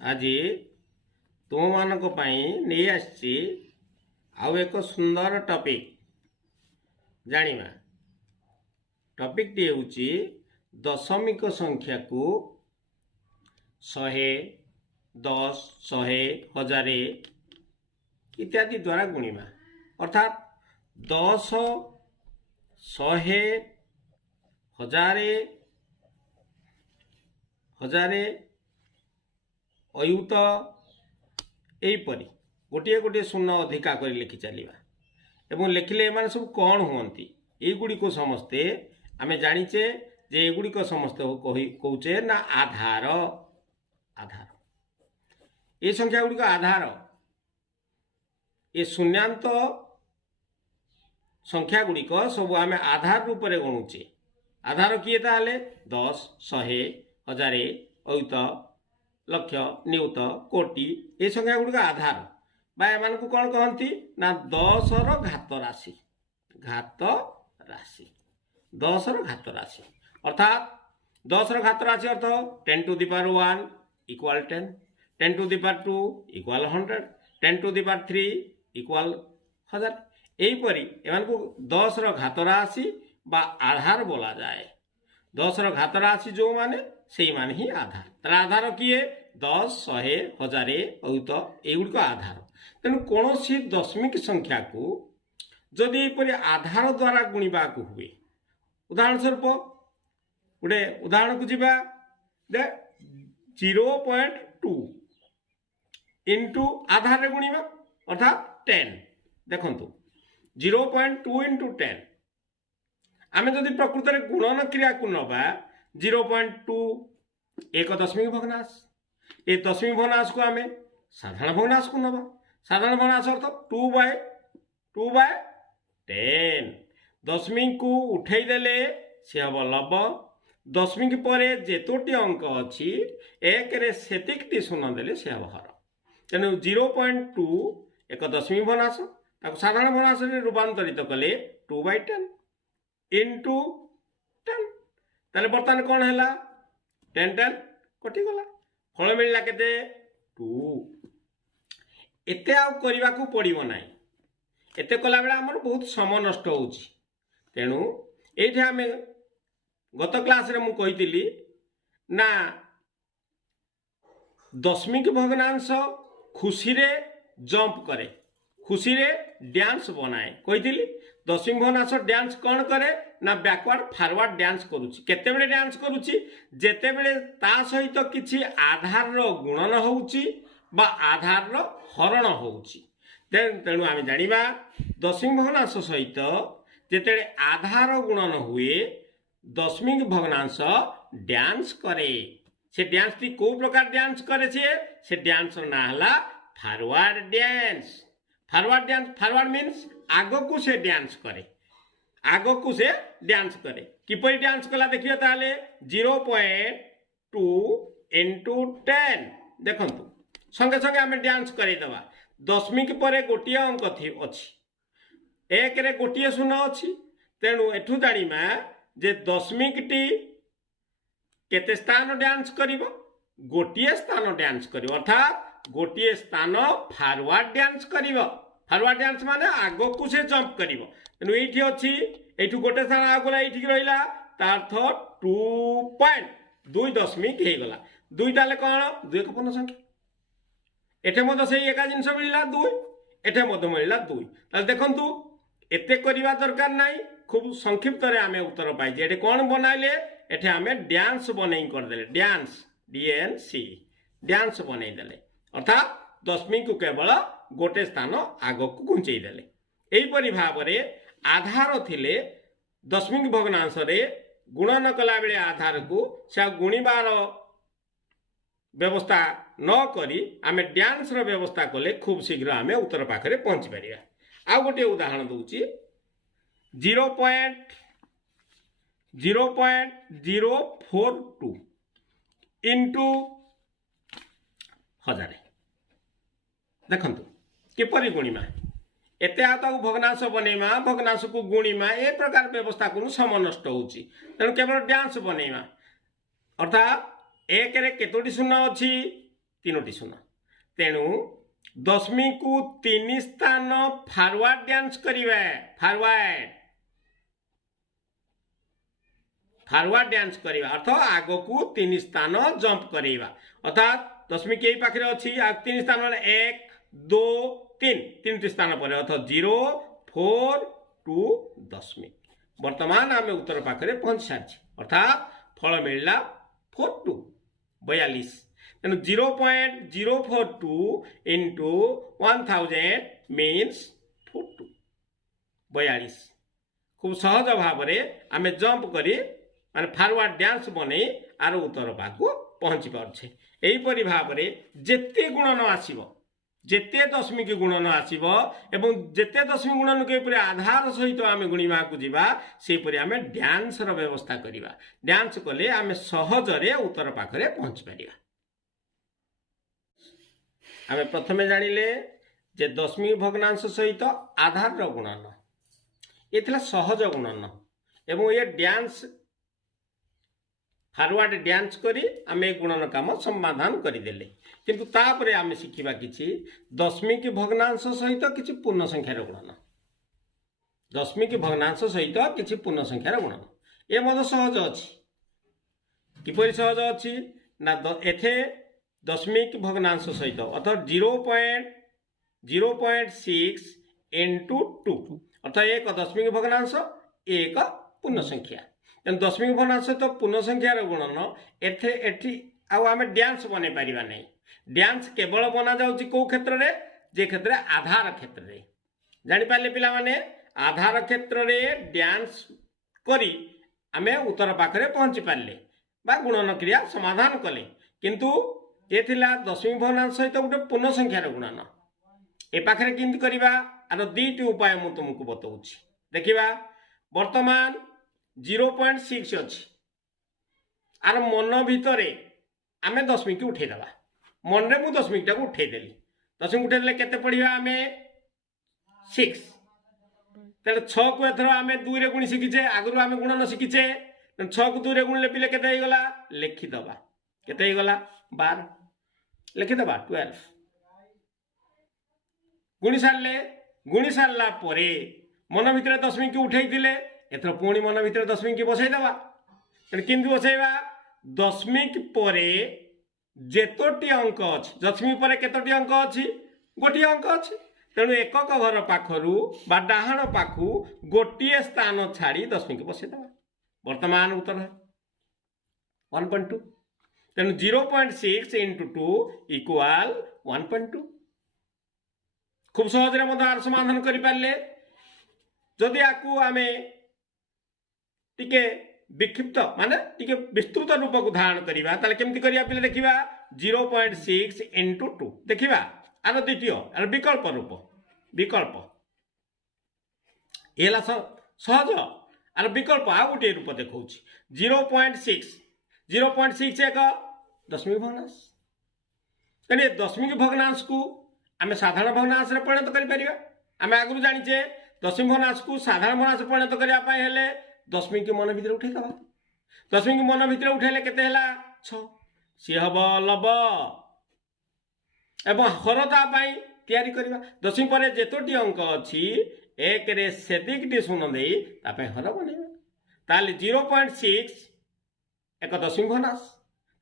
आज तुम मानक नहीं आसी आउ एक सुंदर टॉपिक जानिबा। टॉपिक टी होची दशमिक संख्या को 100, 10, 100, 1000 इत्यादि द्वारा गुणिबा। अर्थात 10, 100, 1000, 1000 अयुत यहीपरी गोटे गोटे शून्य अधिका कर लिखि चलवा एवं लिखिले एमाने सब कौन हुंती एगुड़िक समस्ते आमे जानिचे जे एगुड़िक समस्ते कौचे ना आधार। आधार ये संख्या गुड़िक आधार ये शून्यांत संख्या गुड़िक सब आमे आधार रूप में गणुचे। आधार किए ताले 10, 100, 1000 अयुत लक्ष नियुत कोटि ये संख्या गुड़िक आधार बा एमान को कौन कहती ना 10 रो घात राशि। घात राशि 10 रो घात राशि अर्थात 10 रो घात राशि अर्थ 10 to the power 1 equal 10, 10 to the power 2 equal 100, 10 to the power 3 equal 1000। यहीपरी एमान को 10 रो घात राशि बा आधार बोला जाए। 10 रो घात राशि जो माने से माने ही आधार। तार आधार किए 10, 100, 1000 अयुत एगुड़िक आधार। तेणु कौन सी दशमिक संख्या को जदि यहपरि आधार द्वारा गुणा हुए उदाहरण स्वरूप गोटे उदाहरण को जीवा 0.2 इंटू आधार गुणा अर्थात 10। देखु 0.2 इंटू 10 आम जदि प्रकृत में गुणन क्रिया को नवा 0.2 एक दशमिक भग्नांश ये दशमिक भग्नांश को आम साधारण भग्नांश को नवा। साधारण भग्नांश अर्थ 2/10। दशमिक को उठे देले से हम लव। दशमिक पर जेतोटी अंक अच्छी एक सेतिकटी शून्य देले से हम हर। तेणु 0.2 एक दशमिक भग्नांश साधारण भग्नांश रूपांतरित कले 2/10 इंटू 10 ताले बर्तमान कौन है 10 10 कटिगला फल मिलला केते 2। एते आउ करबा को पड़िबो नाही। एते कला बेला हमर बहुत समय नष्ट होउची। तेणु एठे हमें गत क्लास रे मु कहितिली ना दशमिक भग्नांश खुशी रे जंप करे, खुशी रे डांस बनाए। कहितिली दशमिक भग्नांश डांस कौन करे ना बैकवर्ड फॉरवर्ड डांस करूची। केते बेले डांस करूची जेते बेले ता सहित किछि आधार रो गुणन होउची बा आधार रो हरण होउची। तेणु आम जानिबा दशमिक भग्नांश सहित जेते आधार गुणन हुए दशमिक भग्नांश डांस करे। से डांस टी को प्रकार डांस करे से डांस ना हला forward dance. Forward dance forward means आगो को से डांस करे। आगो को से डांस करे किपरि डांस कला देखिए ताले 0.2 इंटू 10 देखंतु संगे संगे आम डांस करे दवा। दशमिक पर गोटे अंक अच्छी एक रे गोटे शून्य अच्छी। तेणु एठू जानिमा जे दशमिक टी केते स्थान डांस करिवो गोटे स्थान डांस करिवो अर्थात गोटे स्थान फॉरवर्ड डांस करिवो। फॉरवर्ड डांस माने आगो को से जंप करिवो। तेणु एठी अच्छी एठू गोटे स्थान आगला एठी रहिला तार अर्थ 2.2 दशमिक हे गला। 2 ताले कोन 2 एक पूर्ण संख्या एठे मध से एका जिनस मिलला 2 एठे मध मिलला 2। ताले देखंतु एते करिवा दरकार नाही। खूब संक्षिप्त रे आमे उत्तर पाइ जे एठे कोन बनाइले एठे आमे डांस बनै कर देले। डांस DNC डांस बनै देले अर्थात दशमिक को केवल गोटे स्थान आगो को घुंचई देले। एहीपरि भाबरे आधार थिले दशमिक भग्नांश रे गुणन कला बेले आधार को से गुणिबार व्यवस्था न करी आमे डांस रो व्यवस्था कले खूब शीघ्र आमे उत्तर पाखरे पहुंची परिया। आ गोटे उदाहरण दूची 0.042 इंटू 1000 देखंतु किपरि गुणिमा एते आता भग्नांश बनेमा भग्नांश को गुणिमा ए प्रकार व्यवस्था को समय नष्ट होउची। तेणु केवल डांस बनेमा अर्थात एक रे केतोटी शून्य अच्छी तीनोटी शून्य तेणु दशमी को 3 स्थान फॉरवर्ड डांस करिवे फॉरवर्ड डांस करिवा अर्थ आगो को 3 स्थान जंप करिवा अर्थात दशमी के पाखरे अछि आ 3 स्थान माने 1 2 3 तीन स्थान पर अर्थ 0 4 2 दशमी वर्तमान आम उत्तर पाखरे पहुंच सारी अर्थात फल मिलला 42 42 तेणु 0.042 इंटू 1000 मीन्स 42 42 खूब सहज भाव आम जंप करी माने फॉरवर्ड डांस बने आर उत्तर पाखु पहुंची पारे यहीपरि भाव जेते गुणन आसीबो जेते दशमी की गुणन आसीबो एवं जेते दशमी गुणन के ऊपर आधार सहित आम गुणिबा को जीवा सेपरि आम डांस रो व्यवस्था करिवा डांस कले आम सहजरे उत्तर पाखरे पहुंची परिवा आम प्रथमे जानिले जे दशमी भग्नांश सहित आधार रो गुणन ये थिला सहज गुणन एवं ये डांस फॉरवर्ड डांस करी आम गुणन काम समाधान करदेले किंतु तापरे आम शिखिबा किछि दशमी की भग्नांश सहित किछि पूर्ण संख्यार गुणन दशमी की भग्नांश सहित किछि पूर्ण संख्यार गुणन ये मद सहज अछि किपरि सहज अछि ना एथे दशमी की भग्नांश सहित अर्थात 0.6 इंटू 2 अर्थात एक दशमी की भग्नांश एक पूर्ण संख्या दशमी की भग्नांश तो पूर्ण संख्यार गुणन एथे एठी आम डांस बने पारिबा नहीं डांस केवल बना जाउची को क्षेत्र रे जे क्षेत्र आधार क्षेत्र रे जानि पाले पिला माने आधार क्षेत्र रे डांस करी आमे उत्तर पाखरे पहुंची पारले बा गुणन क्रिया समाधान कले किंतु ये थिला दशमी भग्नांश सहित गोटे पूर्ण संख्यार गुणन ए पाखरे किंतु करिबा आर दुईटी उपाय मु तुमको बताउछि देखिबा वर्तमान 0.6 अच्छी आर मन भितर आम दशमी की उठे दबा मन रे मु दशमी टाक उठेदेली दशमी उठेदेले केते पढ़िबा आमे 6 तेरे 6 को एथर आमे 2 रे गुणी शिखिचे आगरु आमे गुणन शिखिचे 6 को 2 रे गुणले पिले केते हे गला लिखि दबा केते हे गला 12 लिखि दबा 12 गुणी सारला परे मन भितर दशमी की उठेई दिले एथर पुणी मन भितर दशमी की बसई दबा किंतु बसैबा दशमी परे जेतोटी अंक अच्छी दशमी पर केतोटी अंक अच्छी गोटे अंक अच्छी तेणु एकक घर पाखरु बा डाहाण पाखु गोटे स्थान छाड़ी दशमी की बसई दबा वर्तमान उत्तर 1.2 तेणु 0.6 इंटू 2 इक्वाल 1.2 खूब सहज आर समाधान कर पारे जदि आपको आमे टिके विक्षिप्त माने टिके विस्तृत रूप को धारण करिबा ताले केमति करिया पिले देखिबा 0.6 इंटू 2 देखिबा आर द्वितीय आर विकल्प रूप विकल्प एला सहज आर विकल्प आ गोटे रूप देखौछि 0.6 एक दशमी भग्नांश तने दशमी भग्नांश को आमे साधारण भग्नांश रे परिणत करि परिबा आमे आगु जानिचे दशमी भग्नांश को साधारण भग्नांश परिणत करिया पाए हेले दशमी के मन भितर उठे दबा दशमी के मन भितर उठेले केते हला 6 सी हब लब एवं हरता पाई तैयारी करबा दशमी पर जेतोटी अंक अछि एक रे सेदिकटी शून्य देई तापे हर बनेबा ताले 0.6 एक दशमी भग्नांश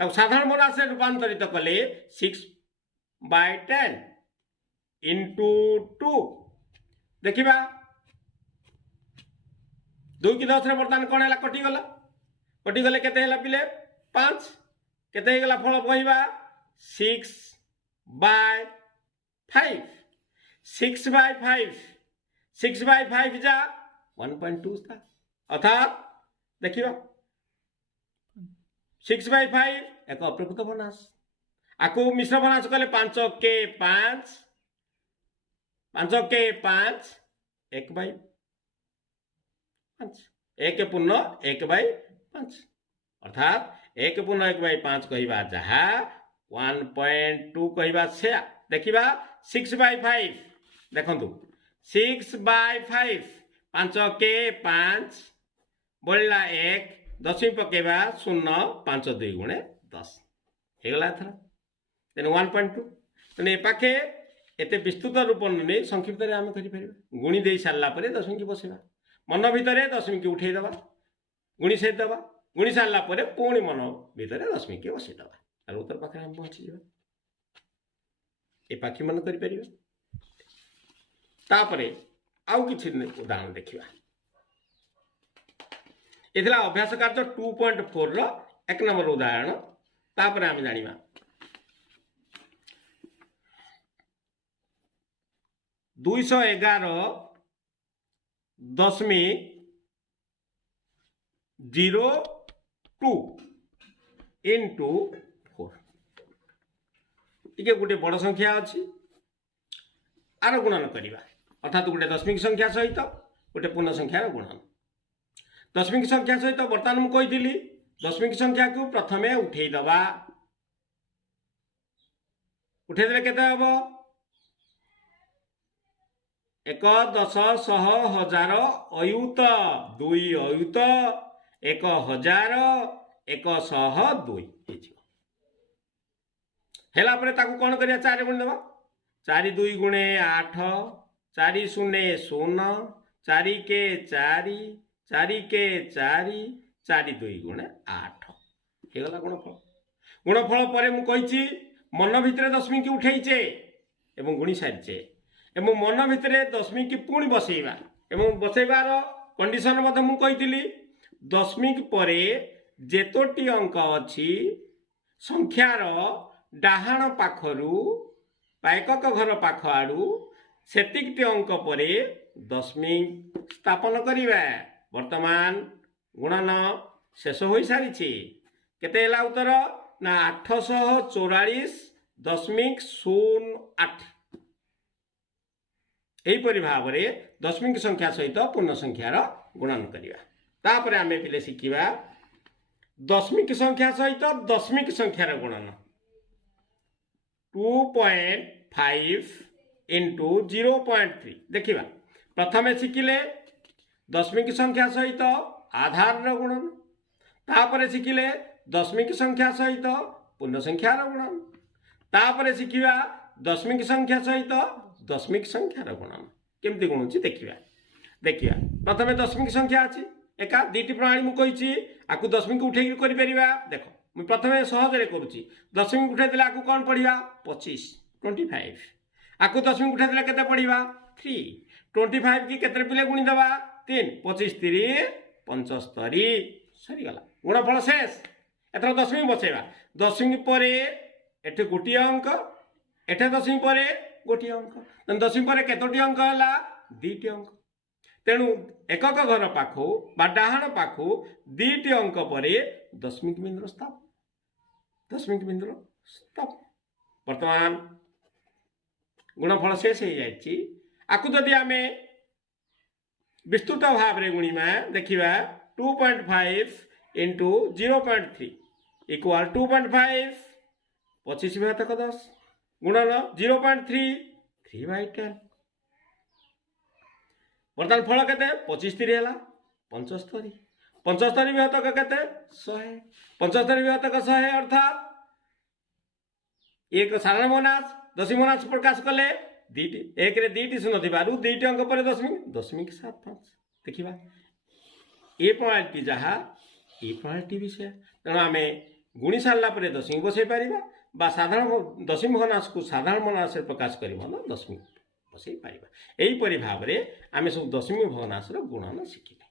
ताको साधारण भग्नांश रे रूपांतरित कले 6/10 इंटू 2 देखिबा 2 की 10 रे बर्तमान कोन हला कटी गले केते हला पिले 5 केते हे गला फल बहिबा 6/5 6/5 जा 1.2 था अर्थात देखिबा 6/5 एक अप्रकृत भग्नांश आको मिश्र भग्नांश कले 5 के 5 1/5 एक पूर्ण 1/5 अर्थात 1 पूर्ण 1/5 कहवा जहा 1.2 कहवा से देखिबा 6/5 देखंतु 6/5 5 के 5 बढ़ला 1 दशमी पकेबा 0 5 2 गुणे 10 हेगला था तेणु 1.2 तेणु ए पाखे एते विस्तृत रूप नहीं संक्षिप्त आम कर गुणी दे सारा दशमिक बसवा मन भितर दशमिक उठेदेवा गुणी सहीदेवा गुणी सारा पुणी मन भितर दशमिक बसईदेवा तार उत्तर पाखे आम पहुँची जा ए पाखी मन कर आउ कि उदाहरण देखा ये अभ्यास कार्य 2.4 एक नंबर उदाहरण तापर आम जाना 211 दशमिक 02 इंटू 4 टे गोटे बड़ संख्या अच्छी आर गुणन करवा अर्थात गोटे दशमिक संख्या सहित गोटे पूर्ण संख्यार गुणन दशमिक संख्या सहित बर्तमान मुझे कही दशमिक संख्या को प्रथमे उठेदेवा उठेदे केते हम 1 10 100 1000 अयुत 2 अयुत 1000 102 कौन करिया 4 गुण देवा 4 2 गुणे 8 4 0 0 4 के 4 4 के 4 4 2 गुणे 8 हेगला गुणफल पर मुझे मन भितर दशमिक उठेचे एवं गुणी सारीचे एवं मन भितर दशमिक पुणी बसैवा एवं बसैबार कंडीशन मुझे दशमिक पर जेतोटी अंक अच्छी संख्यार डाहाण पाखरू पायक घर पाख आड़ू सेतिकटी अंक पर दशमिक स्थापन करवा वर्तमान गुणन शेष हो सारी केते उत्तर ना 844.08 यहीपरि भाव में दशमिक संख्या सहित पूर्ण संख्यार गुणन करवा आम पे शिखा दशमिक संख्या सहित दशमिक संख्यार गुणन 2.5 इंटू 0.3 देखा प्रथमे शिखिले दशमिक संख्या सहित आधार गुणन तापर शिखिले दशमिक संख्या सहित पूर्ण संख्यार गुणन तापर शिखा दशमिक संख्या सहित दशमिक संख्यार गुणन केमती गुणुची देखिया प्रथमे दशमिक संख्या अच्छी एका दुईटी प्रणाली मुझे आपको दशमिक उठे कर देख मुझे प्रथमे सहजरे करुच्ची दशमिक उठे आपको कौन पढ़ा 25 25 आपको दशमिक उठे के पढ़ा 3 25 की केते पिले गुणीदेवा 3 25 3 75 सरीगला गुणफल शेष एथर दशमिक बसैवा दशमिक पर एठे गोटे अंक एठे दशमिक पर गोटे अंक दशमिक पर केतोटी अंक है 2टी अंक तेणु एकक घर पाखु बा डाहाण पाखु 2टी अंक पर दशमिक बिंदुर स्थाप वर्तमान गुणफल शेष हो जाए आपको जदि आम विस्तृत भाव में गुणिमा देखा 2.5 इंटू 0.3 इक्वाल 2.5 25 विभाजक 10 गुणन 0.3 3/10 वर्तमान फल के 25 3 है 75 75 विभाजक के 100 75 विभाजक 100 अर्थात एक साधारण मोनास दशमिक मोनास प्रकाश कले एक रे 2टी शून्य थी 2टी अंक पर दशमिक 75 देखा ए प्रणाली जहाँ ए प्रणाली भी से तेणु आम गुणी सारा दशमिक बसई पार साधारण दशमिक मोनास को साधारण मोनास प्रकाश कर दशमिक बसई पार यहीपरि भाव में आम सब दशमिक भग्नांशर गुणन शिखिले।